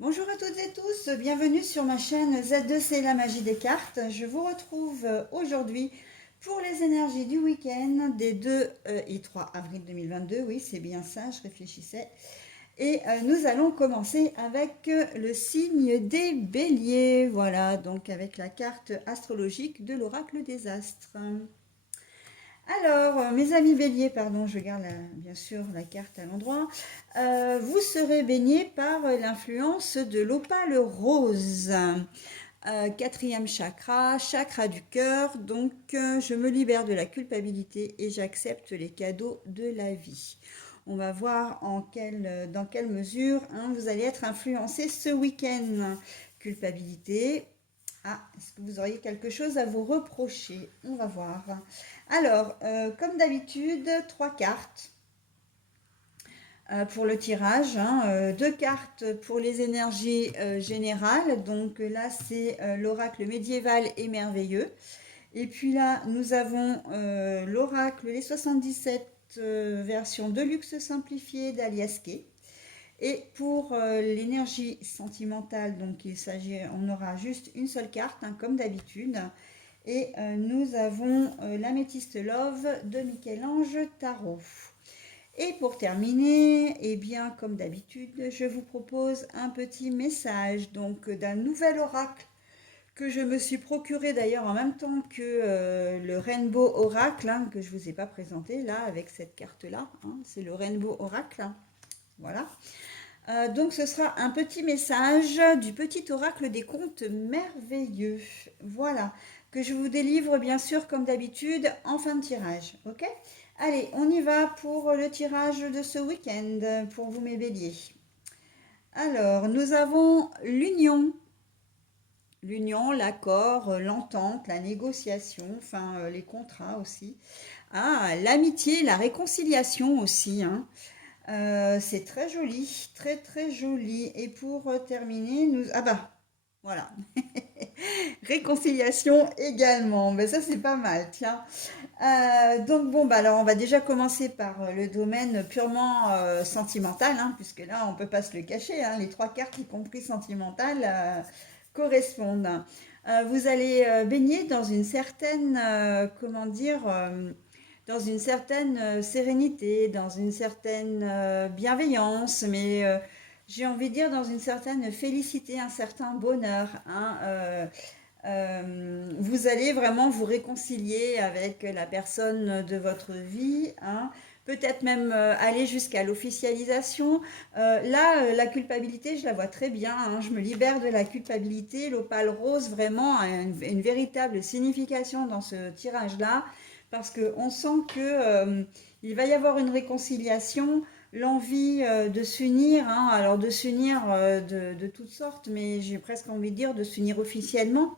Bonjour à toutes et tous, bienvenue sur ma chaîne Z2C La Magie des Cartes. Je vous retrouve aujourd'hui pour les énergies du week-end des 2 et 3 avril 2022. Oui, c'est bien ça, je réfléchissais. Et nous allons commencer avec le signe des béliers. Voilà, donc avec la carte astrologique de l'oracle des astres. Alors, mes amis béliers, pardon, je garde bien sûr la carte à l'endroit. Vous serez baignés par l'influence de l'opale rose. Quatrième chakra, chakra du cœur. Donc, je me libère de la culpabilité et j'accepte les cadeaux de la vie. On va voir dans quelle mesure vous allez être influencé ce week-end. Culpabilité. Ah, est-ce que vous auriez quelque chose à vous reprocher? On va voir. Alors, comme d'habitude, trois cartes pour le tirage, deux cartes pour les énergies générales. Donc là, c'est l'oracle médiéval et merveilleux. Et puis là, nous avons l'oracle, les 77 versions de luxe simplifiée d'Alias Kay. Et pour l'énergie sentimentale, donc on aura juste une seule carte, comme d'habitude. Et nous avons l'améthyste Love de Michel-Ange Tarot. Et pour terminer, eh bien, comme d'habitude, je vous propose un petit message donc d'un nouvel oracle que je me suis procuré d'ailleurs en même temps que le Rainbow Oracle, que je ne vous ai pas présenté là avec cette carte-là. C'est le Rainbow Oracle. Voilà. Donc ce sera un petit message du petit oracle des contes merveilleux. Voilà, que je vous délivre bien sûr comme d'habitude en fin de tirage. Ok? Allez, on y va pour le tirage de ce week-end pour vous mes béliers. Alors, nous avons l'union. L'union, l'accord, l'entente, la négociation, enfin les contrats aussi. Ah, l'amitié, la réconciliation aussi. C'est très joli, très très joli. Et pour terminer, Ah bah, voilà. Réconciliation également. Mais ça, c'est pas mal, tiens. Donc bon, bah alors on va déjà commencer par le domaine purement sentimental, puisque là, on peut pas se le cacher. Les trois cartes, y compris sentimentales, correspondent. Vous allez baigner dans une certaine, comment dire, dans une certaine sérénité, dans une certaine bienveillance, mais j'ai envie de dire dans une certaine félicité, un certain bonheur. Vous allez vraiment vous réconcilier avec la personne de votre vie, peut-être même aller jusqu'à l'officialisation. Là, la culpabilité, je la vois très bien, je me libère de la culpabilité. L'opale rose, vraiment, a une véritable signification dans ce tirage-là, parce qu'on sent que il va y avoir une réconciliation, l'envie de s'unir, alors de s'unir de toutes sortes, mais j'ai presque envie de dire de s'unir officiellement.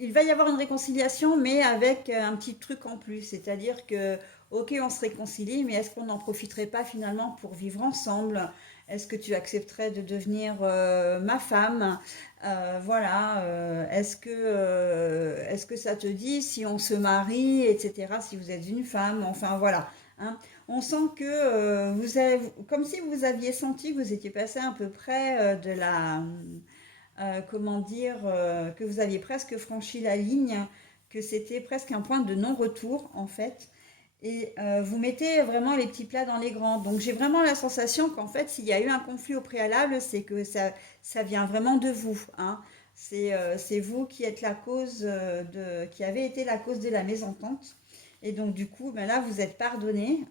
Il va y avoir une réconciliation, mais avec un petit truc en plus. C'est-à-dire que, ok, on se réconcilie, mais est-ce qu'on n'en profiterait pas finalement pour vivre ensemble? Est-ce que tu accepterais de devenir ma femme? Voilà. Est-ce que ça te dit si on se marie, etc., si vous êtes une femme? Enfin, voilà. On sent que comme si vous aviez senti que vous étiez passé à peu près de la comment dire, que vous aviez presque franchi la ligne, que c'était presque un point de non-retour en fait. Et vous mettez vraiment les petits plats dans les grands. Donc j'ai vraiment la sensation qu'en fait, s'il y a eu un conflit au préalable, c'est que ça vient vraiment de vous. C'est vous qui êtes la cause qui avez été la cause de la mésentente. Et donc du coup, ben là, vous êtes pardonné.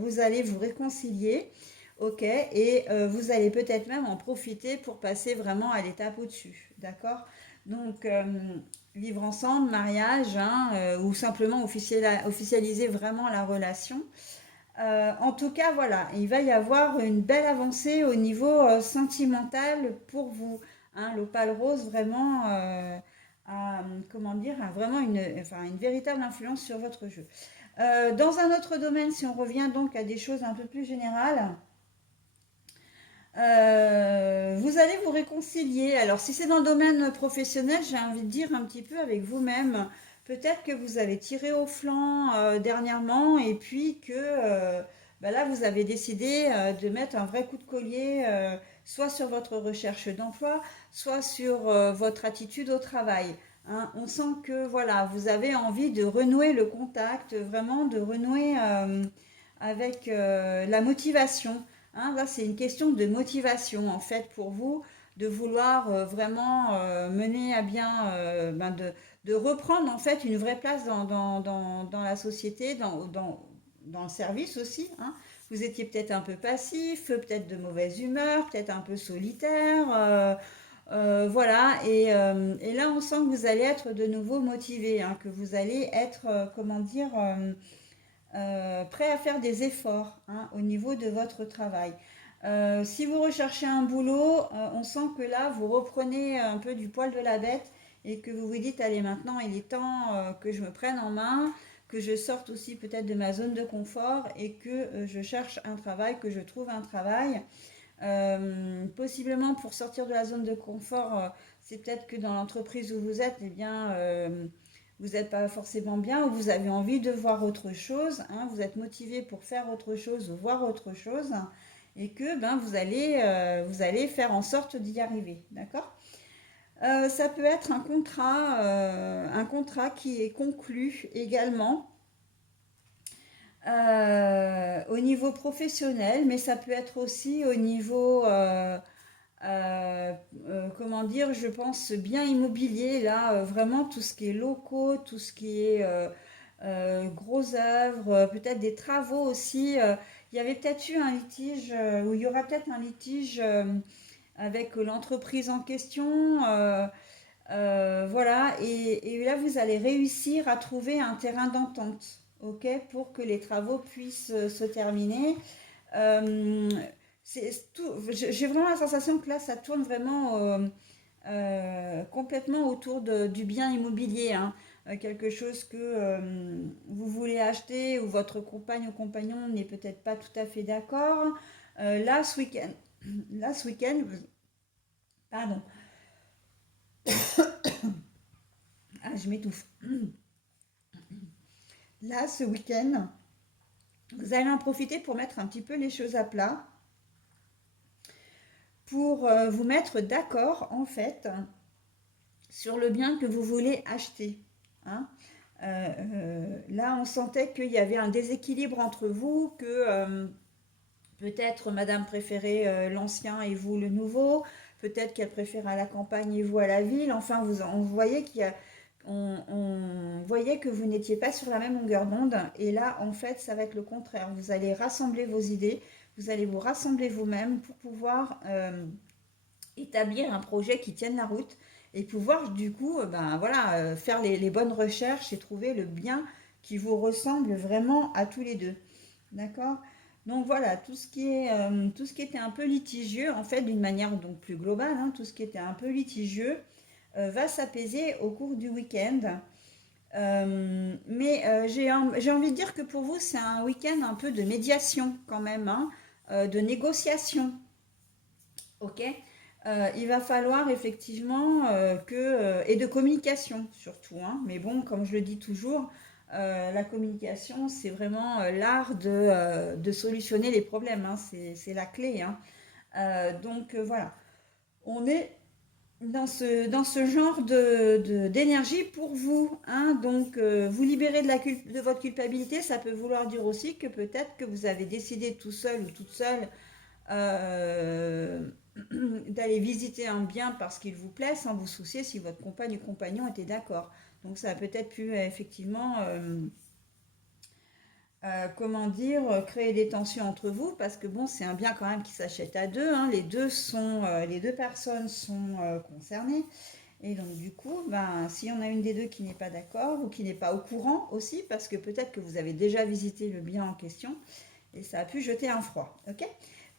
Vous allez vous réconcilier. Ok, et vous allez peut-être même en profiter pour passer vraiment à l'étape au-dessus, d'accord? Donc, vivre ensemble, mariage, ou simplement officialiser vraiment la relation. En tout cas, voilà, il va y avoir une belle avancée au niveau sentimental pour vous. L'opale rose vraiment comment dire, a vraiment enfin, une véritable influence sur votre jeu. Dans un autre domaine, si on revient donc à des choses un peu plus générales, vous allez vous réconcilier. Alors, si c'est dans le domaine professionnel, j'ai envie de dire un petit peu avec vous-même. Peut-être que vous avez tiré au flanc dernièrement et puis que ben là, vous avez décidé de mettre un vrai coup de collier, soit sur votre recherche d'emploi, soit sur votre attitude au travail. Hein. On sent que voilà, vous avez envie de renouer le contact, vraiment de renouer avec la motivation. Hein. Là, c'est une question de motivation en fait pour vous, de vouloir vraiment mener à bien, de reprendre en fait une vraie place dans la société, dans le service aussi. Hein. Vous étiez peut-être un peu passif, peut-être de mauvaise humeur, peut-être un peu solitaire. Voilà, et là on sent que vous allez être de nouveau motivé, hein, que vous allez être, comment dire, prêt à faire des efforts hein, au niveau de votre travail. Si vous recherchez un boulot, on sent que là vous reprenez un peu du poil de la bête et que vous vous dites allez maintenant il est temps que je me prenne en main, que je sorte aussi peut-être de ma zone de confort et que je cherche un travail, que je trouve un travail. Possiblement pour sortir de la zone de confort, c'est peut-être que dans l'entreprise où vous êtes, eh bien, vous n'êtes pas forcément bien ou vous avez envie de voir autre chose. Hein, vous êtes motivé pour faire autre chose, voir autre chose, et que ben, vous allez faire en sorte d'y arriver. D'accord. Ça peut être un contrat qui est conclu également au niveau professionnel, mais ça peut être aussi au niveau, comment dire, je pense bien immobilier, là, vraiment tout ce qui est locaux, tout ce qui est gros œuvres, peut-être des travaux aussi. Il y avait peut-être eu un litige, ou il y aura peut-être un litige avec l'entreprise en question. Voilà, et là, vous allez réussir à trouver un terrain d'entente, ok, pour que les travaux puissent se terminer. Euh, j'ai vraiment la sensation que là, ça tourne vraiment complètement autour du bien immobilier. Hein. Quelque chose que vous voulez acheter ou votre compagne ou compagnon n'est peut-être pas tout à fait d'accord. Là, ce week-end, là, ce week-end, pardon, ah, je m'étouffe. Là, ce week-end, vous allez en profiter pour mettre un petit peu les choses à plat, pour vous mettre d'accord, en fait, sur le bien que vous voulez acheter. Hein. Là, on sentait qu'il y avait un déséquilibre entre vous, que peut-être madame préférait l'ancien et vous le nouveau, peut-être qu'elle préfère à la campagne et vous à la ville. Enfin, on voyait on voyait que vous n'étiez pas sur la même longueur d'onde. Et là, en fait, ça va être le contraire. Vous allez rassembler vos idées, vous allez vous rassembler vous-même pour pouvoir établir un projet qui tienne la route et pouvoir du coup ben, voilà, faire les bonnes recherches et trouver le bien qui vous ressemble vraiment à tous les deux. D'accord. Donc voilà, tout ce qui était un peu litigieux, en fait, d'une manière donc plus globale, hein, tout ce qui était un peu litigieux va s'apaiser au cours du week-end. Mais j'ai envie de dire que pour vous, c'est un week-end un peu de médiation quand même, hein, de négociation. Ok. Il va falloir effectivement et de communication surtout. Hein. Mais bon, comme je le dis toujours, la communication, c'est vraiment l'art de solutionner les problèmes. Hein. C'est la clé. Hein. Donc voilà, on est dans ce genre d'énergie pour vous. Hein. Donc vous libérer de votre culpabilité, ça peut vouloir dire aussi que peut-être que vous avez décidé tout seul ou toute seule euh, d'aller visiter un bien parce qu'il vous plaît sans vous soucier si votre compagne ou compagnon était d'accord. Donc ça a peut-être pu effectivement, comment dire, créer des tensions entre vous parce que bon, c'est un bien quand même qui s'achète à deux. Hein. Les deux personnes sont concernées. Et donc du coup, ben, s'il y en a une des deux qui n'est pas d'accord ou qui n'est pas au courant aussi, parce que peut-être que vous avez déjà visité le bien en question, et ça a pu jeter un froid. Ok.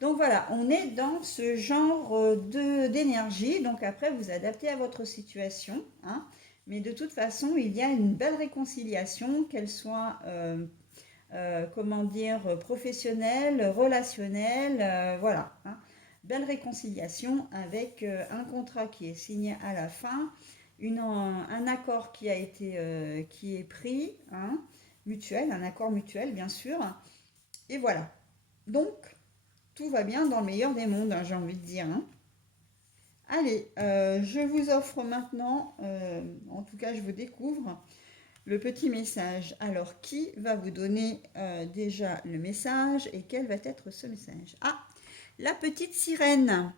Donc voilà, on est dans ce genre d'énergie. Donc après, vous adaptez à votre situation. Hein, mais de toute façon, il y a une belle réconciliation, qu'elle soit, comment dire, professionnelle, relationnelle. Voilà. Hein, belle réconciliation avec un contrat qui est signé à la fin, un accord qui est pris, hein, mutuel, un accord mutuel, bien sûr. Et voilà. Donc, tout va bien dans le meilleur des mondes, hein, j'ai envie de dire, hein. Allez, je vous offre maintenant, en tout cas je vous découvre, le petit message. Alors, qui va vous donner déjà le message et quel va être ce message? Ah, la petite sirène.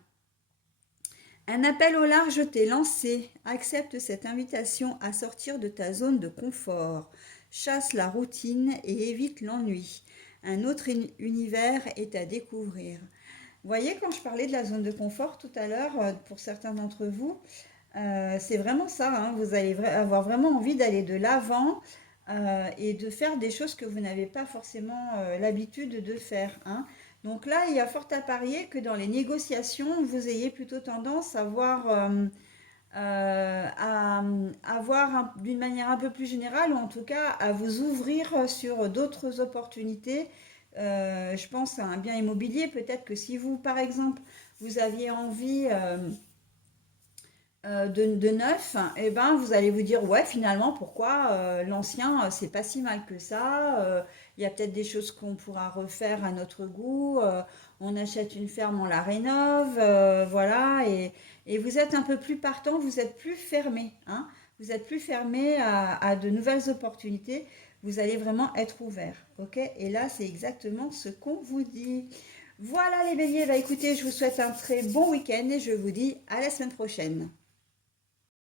Un appel au large t'est lancé. Accepte cette invitation à sortir de ta zone de confort. Chasse la routine et évite l'ennui. Un autre univers est à découvrir. Vous voyez, quand je parlais de la zone de confort tout à l'heure, pour certains d'entre vous, c'est vraiment ça, hein. Vous allez avoir vraiment envie d'aller de l'avant et de faire des choses que vous n'avez pas forcément l'habitude de faire, hein. Donc là, il y a fort à parier que dans les négociations, vous ayez plutôt tendance à voir, à voir d'une manière un peu plus générale, ou en tout cas à vous ouvrir sur d'autres opportunités. Je pense à un bien immobilier. Peut-être que si vous, par exemple, vous aviez envie de neuf, et ben vous allez vous dire ouais finalement pourquoi l'ancien c'est pas si mal que ça. Il y a peut-être des choses qu'on pourra refaire à notre goût. On achète une ferme, on la rénove, voilà et vous êtes un peu plus partant, vous êtes plus fermé, hein, vous êtes plus fermé à de nouvelles opportunités. Vous allez vraiment être ouvert, ok? Et là c'est exactement ce qu'on vous dit. Voilà les béliers, bah écoutez, je vous souhaite un très bon week-end et je vous dis à la semaine prochaine.